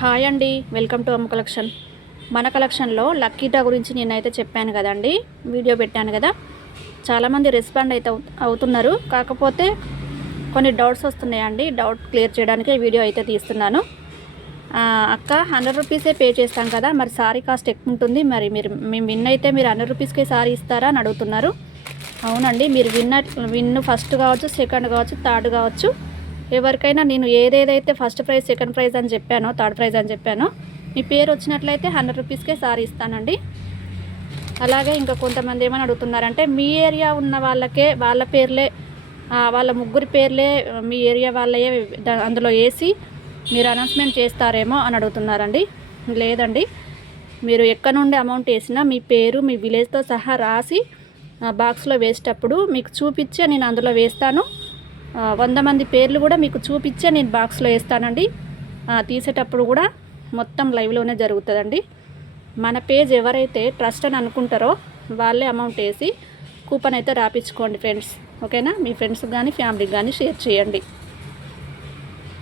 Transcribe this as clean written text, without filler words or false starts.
Hi అండి, welcome to అమ్మ collection. మన కలెక్షన్లో లక్కీ డ్రా గురించి నేనైతే చెప్పాను కదండి, వీడియో పెట్టాను కదా. చాలామంది రెస్పాండ్ అయితే అవుతున్నారు. కాకపోతే కొన్ని డౌట్స్ వస్తున్నాయండి. డౌట్ క్లియర్ చేయడానికి వీడియో అయితే తీస్తున్నాను. అక్క 100 రూపీసే పే చేస్తాం కదా, మరి సారీ కాస్ట్ ఎక్కువ ఉంటుంది, మరి మేము విన్ అయితే మీరు 100 రూపీస్కే సారీ ఇస్తారా అని అడుగుతున్నారు. అవునండి, మీరు విన్ ఫస్ట్ కావచ్చు, సెకండ్ కావచ్చు, థర్డ్ కావచ్చు, ఎవరికైనా నేను ఏదేదైతే ఫస్ట్ ప్రైజ్, సెకండ్ ప్రైజ్ అని చెప్పానో, థర్డ్ ప్రైజ్ అని చెప్పానో, మీ పేరు వచ్చినట్లయితే 100 రూపీస్కే సారీ ఇస్తానండి. అలాగే ఇంకా కొంతమంది ఏమని అడుగుతున్నారంటే, మీ ఏరియా ఉన్న వాళ్ళకే వాళ్ళ పేర్లే, వాళ్ళ ముగ్గురి పేర్లే మీ ఏరియా వాళ్ళే అందులో వేసి మీరు అనౌన్స్మెంట్ చేస్తారేమో అని అడుగుతున్నారండి. లేదండి, మీరు ఎక్కడ నుండి అమౌంట్ వేసినా మీ పేరు, మీ విలేజ్తో సహా రాసి బాక్స్లో వేసేటప్పుడు మీకు చూపించే నేను అందులో వేస్తాను. 100 మంది పేర్లు కూడా మీకు చూపించే నేను బాక్స్లో వేస్తానండి. తీసేటప్పుడు కూడా మొత్తం లైవ్లోనే జరుగుతుందండి. మన పేజ్ ఎవరైతే ట్రస్ట్ అని అనుకుంటారో వాళ్ళే అమౌంట్ వేసి కూపన్ అయితే రాపించుకోండి ఫ్రెండ్స్. ఓకేనా? మీ ఫ్రెండ్స్కి కానీ ఫ్యామిలీకి కానీ షేర్ చేయండి.